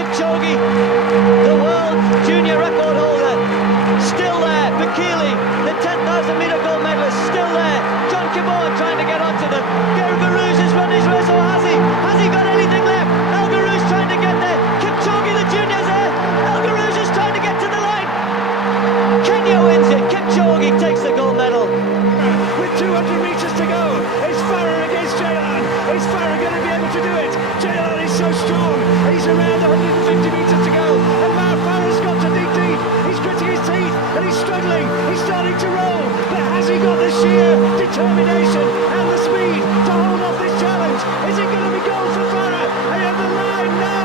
Kipchoge, the world junior record holder, still there. Bekele, the 10,000 metre gold medalist, still there. John Kibon trying to get onto them. Gerber Rouge has run his race, or has he? Has he got anything left? Elgar Rouge trying to get there. Kipchoge, the junior's there. Elgar Rouge is trying to get to the line. Kenya wins it. Kipchoge takes the gold medal. With 200 metres to go, it's Farah against Jalan. Is Farah going to be able to do it? Jalan is so strong. He's around 150 metres to go. And now Farah's got to dig deep. He's gritting his teeth and he's struggling. He's starting to roll. But has he got the sheer determination and the speed to hold off this challenge? Is it going to be gold for Farah? And at the line, no!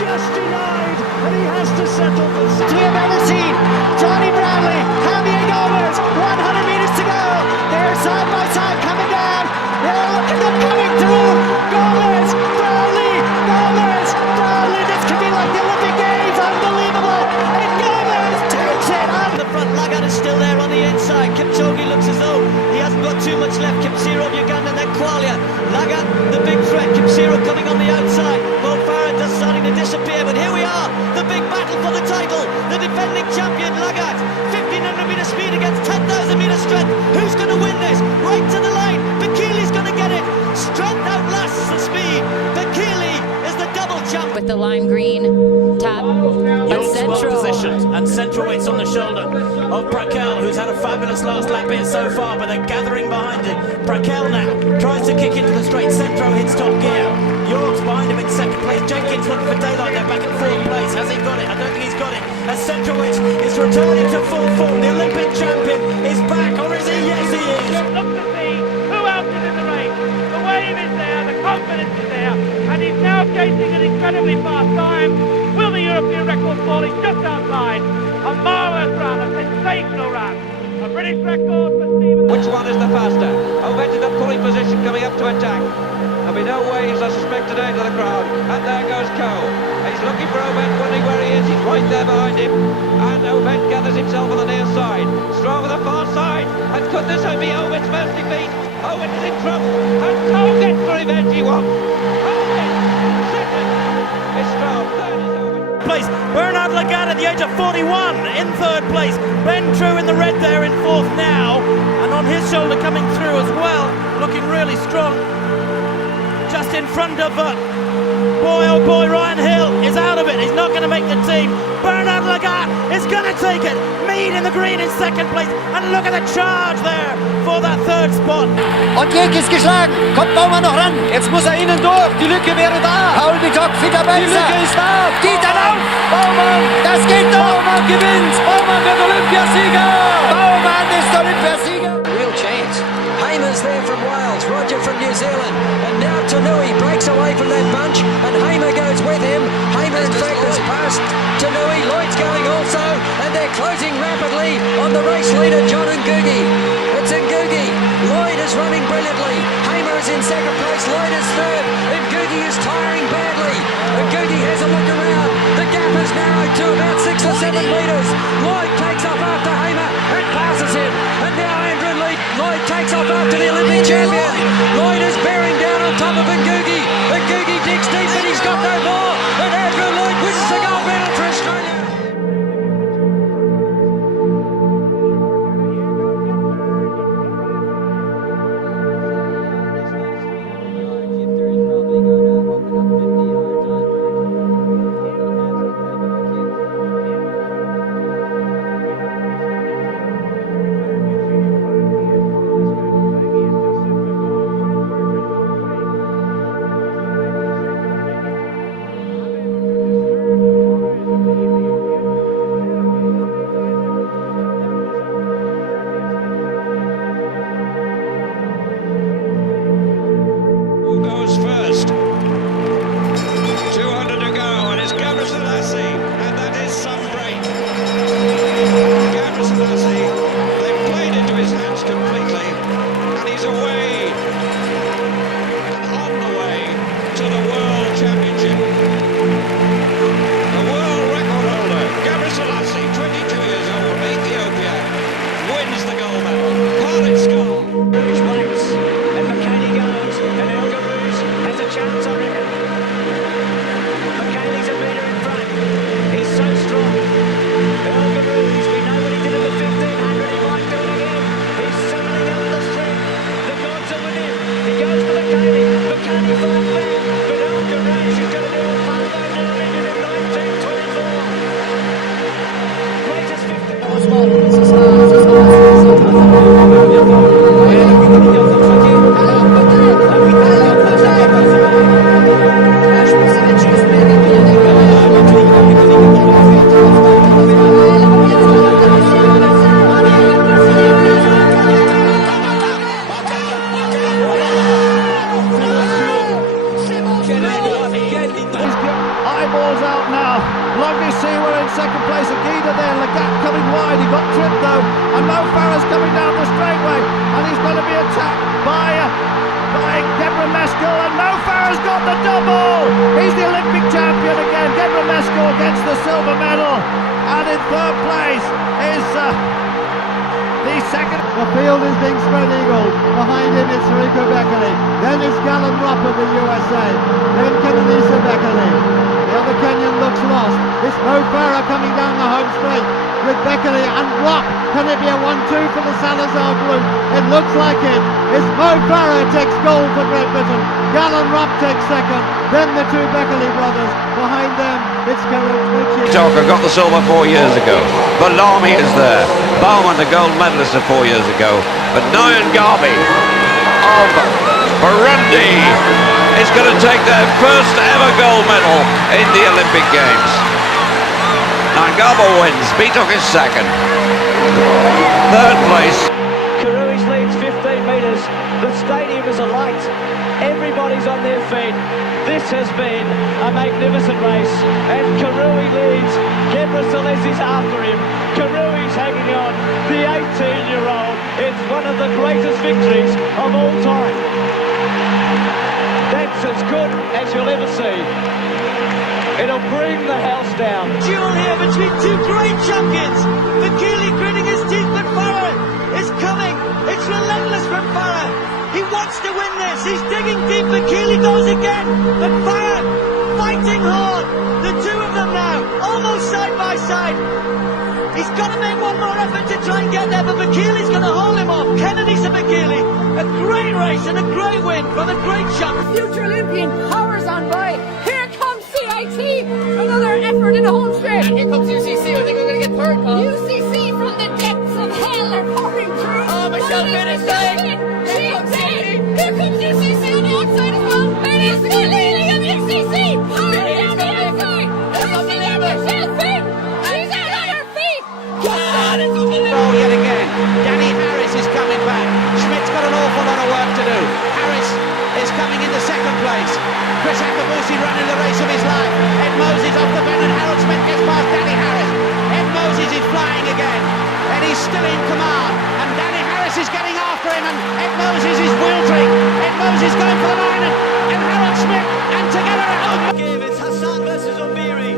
Just denied. And he has to settle for second. We have ever seen Johnny Bradley, Javier Gomez, 100 metres to go. They're side by side coming down. They're looking at them coming through. Gomez, Bradley, Gomez, Bradley. This could be like the Olympic Games. Unbelievable. And Gomez takes it up. The front, Lagat is still there on the inside. Kipchoge looks as though he hasn't got too much left. Kipsiro of Uganda, then Qualia. Lagat, the big threat. Kipsiro coming on the outside. Mo Farah just starting to disappear. But here we are, the big battle for the title. The defending champion, Lagat. 1,500 metre speed against 10,000 metre strength. Who's going to win this? Right to the line. Bekele's going to get it. Strength outlasts the speed. Bekele is the double champ. With the lime green tap, but Central positioned, and Central waits on the shoulder of Brakel, who's had a fabulous last lap here so far, but they're gathering behind him. Brakel now tries to kick into the straight. Centro hits top gear. York's behind him in second place. Jenkins looking for daylight. They're back in fourth place. Has he got it? I don't think he's got it. As Centrowitz is returning to full form. The Olympic champion is back, or is he? Yes, he is. Look to see who else is in the race. The wave is there, the confidence is there, and he's now chasing an incredibly fast time. Will the European record fall? He's just outside. A marvellous run, a sensational run. A British record for Stephen. Which one is the faster? Ovett in the pulling position coming up to attack. There'll be no waves, I suspect, today to the crowd. And there goes Coe. He's looking for Ovett, wondering where he is. He's right there behind him. And Ovett gathers himself on the near side. Stroll on the far side. And could this be Ovett's first defeat? Ovett is in trouble. And Coe gets the revenge he wants. Ovett, second. It's Stroll. Third is Ovett. Place. Bernard Lagat at the age of 41 in third place. Ben True in the red there in fourth now. And on his shoulder coming through as well. Looking really strong. Just in front of oh boy, Ryan Hill is out of it. He's not going to make the team. Bernard Lagat is going to take it. Mead in the green in second place. And look at the charge there for that third spot. Und Jek ist geschlagen. Kommt Baumann noch ran. Jetzt muss er innen durch. Die Lücke wäre da. Paul Bitok, Fitter Benzer. Die Lücke ist da. Geht er auf. Baumann. Das geht doch. Baumann gewinnt. Baumann wird Olympiasieger. Baumann ist Olympiasieger. Real chance. Hamer's there from Wales. Roger from New Zealand. And now Tanui breaks away from that bunch. And Hamer goes with him. Hamer in fact has passed Tanui. Lloyd's going also. And they're closing rapidly on the race leader John Ngugi. It's Ngugi. Lloyd is running brilliantly. Hamer is in second place. Lloyd is third. Ngugi is tiring badly. Ngugi has a look around. The gap has narrowed to about 6 or 7 metres. Lloyd takes off after Hamer and passes him. And now Andrew Lloyd takes off after the Olympic champion. Lloyd is bearing down on top of Ngugi. Ngugi digs deep but he's got no more. And Andrew Lloyd wins the gold medal for Australia. pulls out now. Longley Seawell in second place. Aguida there. Lagat coming wide. He got tripped though. And Mo Farah's coming down the straightaway. And he's going to be attacked by Deborah Meskel. And Mo Farah's got the double. He's the Olympic champion again. Deborah Meskel gets the silver medal. And in third place is the second. The field is being spread eagle. Behind him is Rico Beckley. Then it's Galen Rupp of the USA. Then Kenenisa Beckley. The other Kenyan looks lost. It's Mo Farah coming down the home straight with Beckley and Rupp. Can it be a 1-2 for the Salazar group? It looks like it. It's Mo Farah takes gold for Great Britain. Galen Rupp takes second. Then the two Beckley brothers. Behind them, it's Karen Ritchie. Talker got the silver 4 years ago. Balami is there. Bowman, the gold medalist of 4 years ago. But Nyan Garbi of Burundi is going to take their first ever gold medal in the Olympic Games. Nyan Garbi wins. Bitok is second. Third place. Karui's leads 15 metres. The stadium is alight. Everybody's on their feet. This has been a magnificent race. And Karui leads. Gebra Salesi's after him. Karui's hanging on. The 18-year-old. It's one of the greatest victories of all time. That's as good as you'll ever see. It'll bring the house down. Duel here between two great champions. Vakili gritting his teeth, but Farah is coming. It's relentless from Farah. He wants to win this. He's digging deep. Vakili goes again. But Farah fighting hard. The two of them now, almost side by side. He's got to make one more effort to try and get there, but Vakili's going to hold him off. Kenenisa Vakili, a great race and a great win from a great champion. Future Olympian powers on by. Here comes CIT. Another effort in the home straight. And here comes UCC. I think we're going to get third. UCC from the depths of hell are pouring through. Oh, Michelle Bennett saying. Here comes UCC on the outside as well. And it's the leading of UCC. Already on the outside. That's unbelievable. Michelle Finn. She's out on her feet. God, it's unbelievable. Yet again, Danny Harris is coming back. Schmidt's got an awful lot of work to do. Harris is coming into second place. Chris Akabusi running the race of his life. Ed Moses off the bend and Harold Schmidt gets past Danny Harris. Ed Moses is flying again and he's still in command. And Danny Harris is getting after him and Ed Moses is wildering. Ed Moses going for the line and Harold Schmidt and together at home. It's Hassan versus Obiri.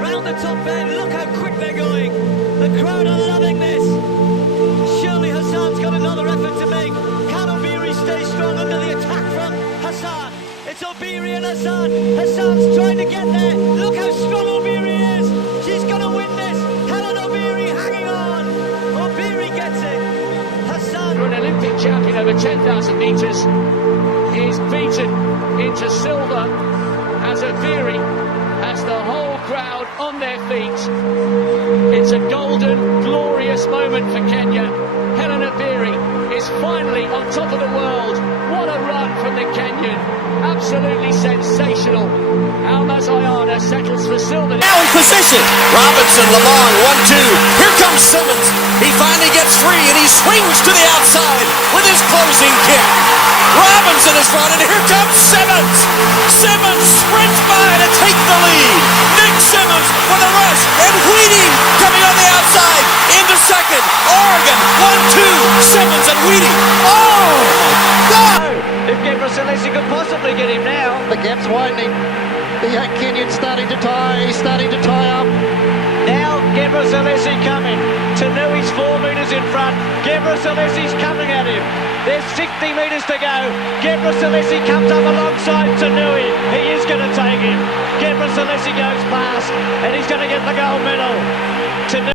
Round the top end, look how quick they're going. The crowd are loving this. Surely Hassan's got another effort to make. Can Obiri stay strong under the attack from Hassan? It's Obiri and Hassan. Hassan's trying to get there. Look how strong Obiri is. She's going to win this. Helen Obiri hanging on. Obiri gets it. Hassan. An Olympic champion over 10,000 metres is beaten into silver as Obiri has the whole crowd on their feet. It's a golden, glorious moment for Kenya. Helen Obiri is finally on top of the world. What a run from the Kenyan. Absolutely sensational. Almaz Ayana settles for silver. Now in position. Robinson, Lamont, 1-2. Here comes Simmons. He finally gets free and he swings to the outside with his closing kick. Robinson is front and here comes Simmons. Simmons sprints by to take the lead. Nick Simmons with a rush and Wheating coming on the outside into second. Oregon, 1-2. Simmons and Wheating. Oh my God! If Gebra Salesi could possibly get him now. The gap's widening. The young Kenyan's starting to tie. He's starting to tie up. Now Gebra Salesi coming. Tanui's 4 metres in front. Gebra Salesi's coming at him. There's 60 metres to go. Gebra Salesi comes up alongside Tanui. He is going to take him. Gebra Salesi goes past and he's going to get the gold medal.